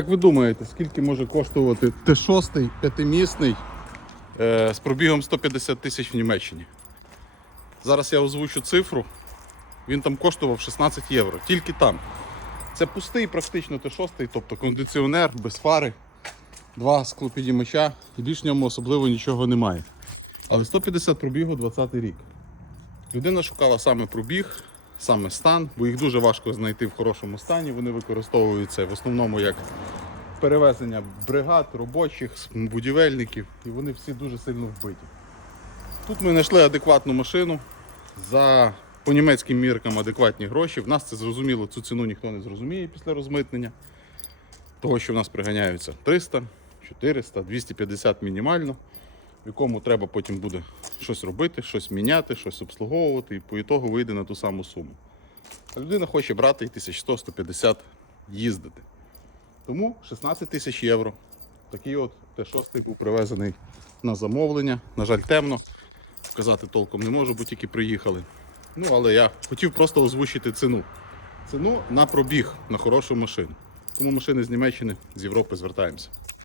Як ви думаєте, скільки може коштувати Т6 п'ятимісний е, з пробігом 150 тисяч в Німеччині? Зараз я озвучу цифру. Він там коштував 16 євро. Тільки там. Це пустий практично Т6, тобто кондиціонер без фари, два склопідіймача і більш ньому особливо нічого немає. Але 150 пробігу 20 рік. Людина шукала саме пробіг, саме стан, бо їх дуже важко знайти в хорошому стані. Вони використовуються в основному як перевезення бригад, робочих, будівельників, і вони всі дуже сильно вбиті. Тут ми знайшли адекватну машину за по німецьким міркам адекватні гроші. В нас це зрозуміло, цю ціну ніхто не зрозуміє після розмитнення. Того, що в нас приганяються 300, 400, 250 мінімально, в якому треба потім буде щось робити, щось міняти, щось обслуговувати, і по ітогу вийде на ту саму суму. А людина хоче брати 1100-150 їздити. Тому 16 тисяч євро. Такий от Т6 був привезений на замовлення. На жаль, темно. Сказати толком не можу, бо тільки приїхали. Ну, але я хотів просто озвучити ціну. Ціну на пробіг на хорошу машину. Тому машини з Німеччини, з Європи звертаємося.